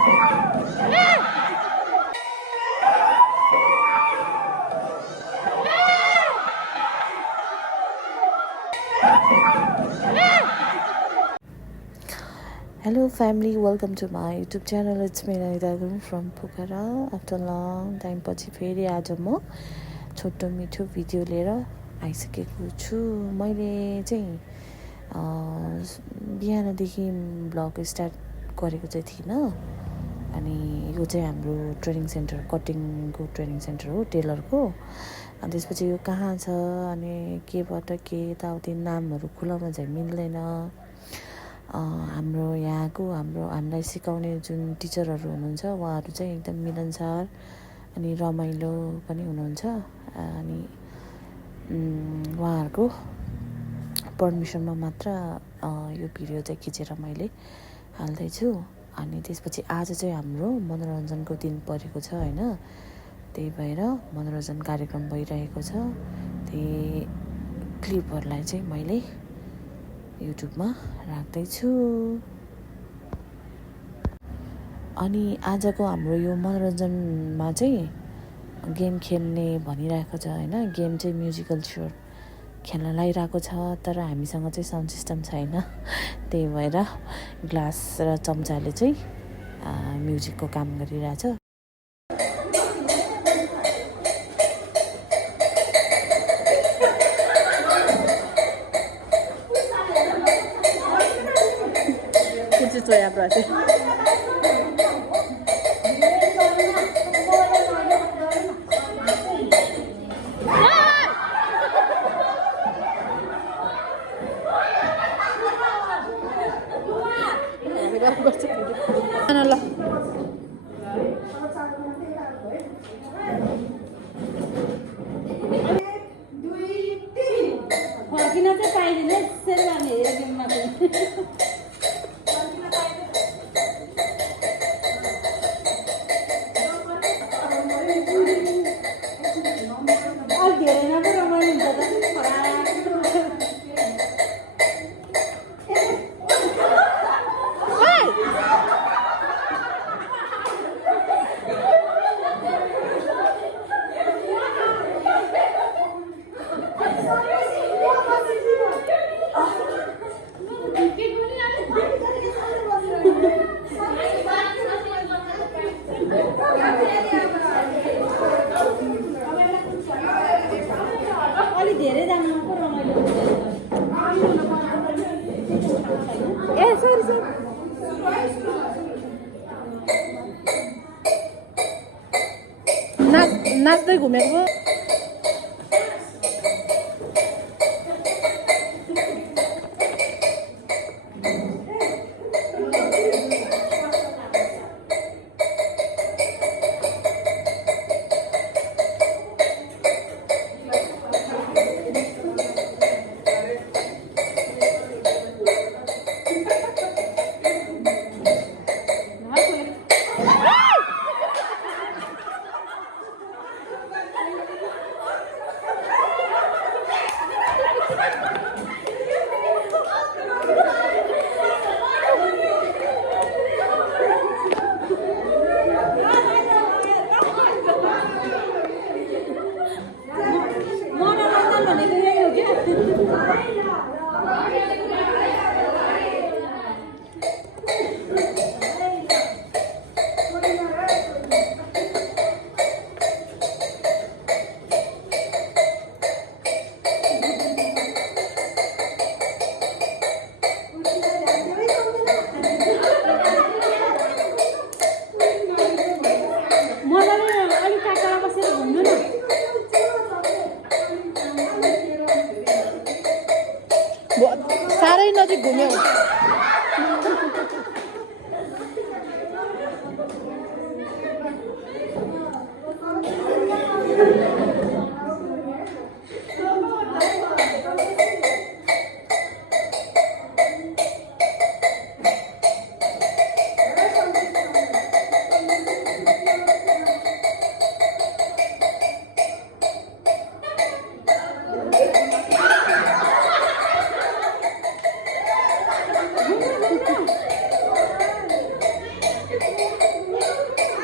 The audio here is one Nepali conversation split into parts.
Hello family, welcome to my YouTube channel. It's me Nanita Gurung from Pokhara. After long time पछि फेरि आज म छोटो मिठो भिडियो लिएर आइसकेको छु। मैले चाहिँ बिहानदेखि ब्लग स्टार्ट गरेको चाहिँ थिइनँ। अनि यो चाहिँ हाम्रो ट्रेनिङ सेन्टर, कटिङको ट्रेनिङ सेन्टर हो, टेलरको। अनि त्यसपछि यो कहाँ छ अनि केबाट के यताउति नामहरू खुलाउन चाहिँ मिल्दैन। हाम्रो यहाँको हामीलाई सिकाउने जुन टिचरहरू हुनुहुन्छ उहाँहरू चाहिँ एकदम मिलनसार अनि रमाइलो पनि हुनुहुन्छ। अनि उहाँहरूको पर्मिसनमा मात्र यो भिडियो चाहिँ खिचेर मैले हाल्दैछु। अनि त्यसपछि आज चाहिँ हाम्रो मनोरञ्जनको दिन परेको छ हैन, त्यही भएर मनोरञ्जन कार्यक्रम भइरहेको छ। त्यही क्लिपहरूलाई चाहिँ मैले युट्युबमा राख्दैछु। अनि आजको हाम्रो यो मनोरञ्जनमा चाहिँ गेम खेल्ने भनिरहेको छ हैन। गेम चाहिँ म्युजिकल चेयर खेल्न लागिरहेको छ, तर हामीसँग चाहिँ साउन्ड सिस्टम छैन। त्यही भएर ग्लास र चम्चाले चाहिँ म्युजिकको काम गरिरहेछ। Estoy a frase. नाच्दै घुमेको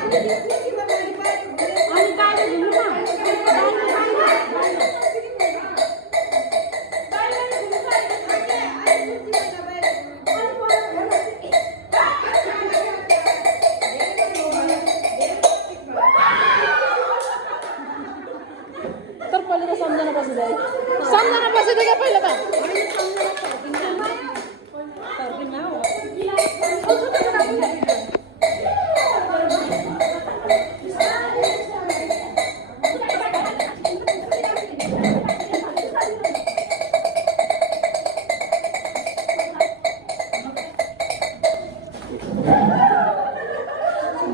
तर पहिले त सम्झना बसिदिए सम्झना बसिदिए क्या पहिला त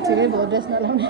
ठिकै भयो ड्रेस नलाउने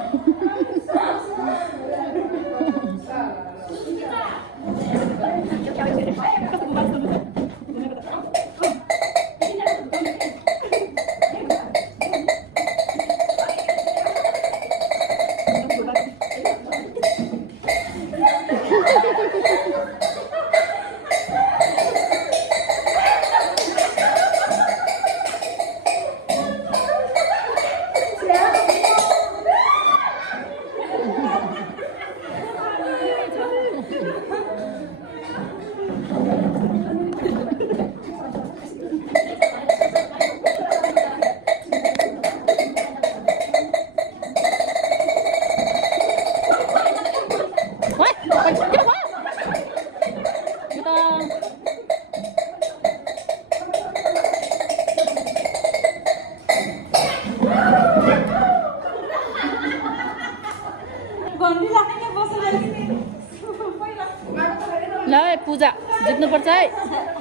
ल पूजा जित्नुपर्छ है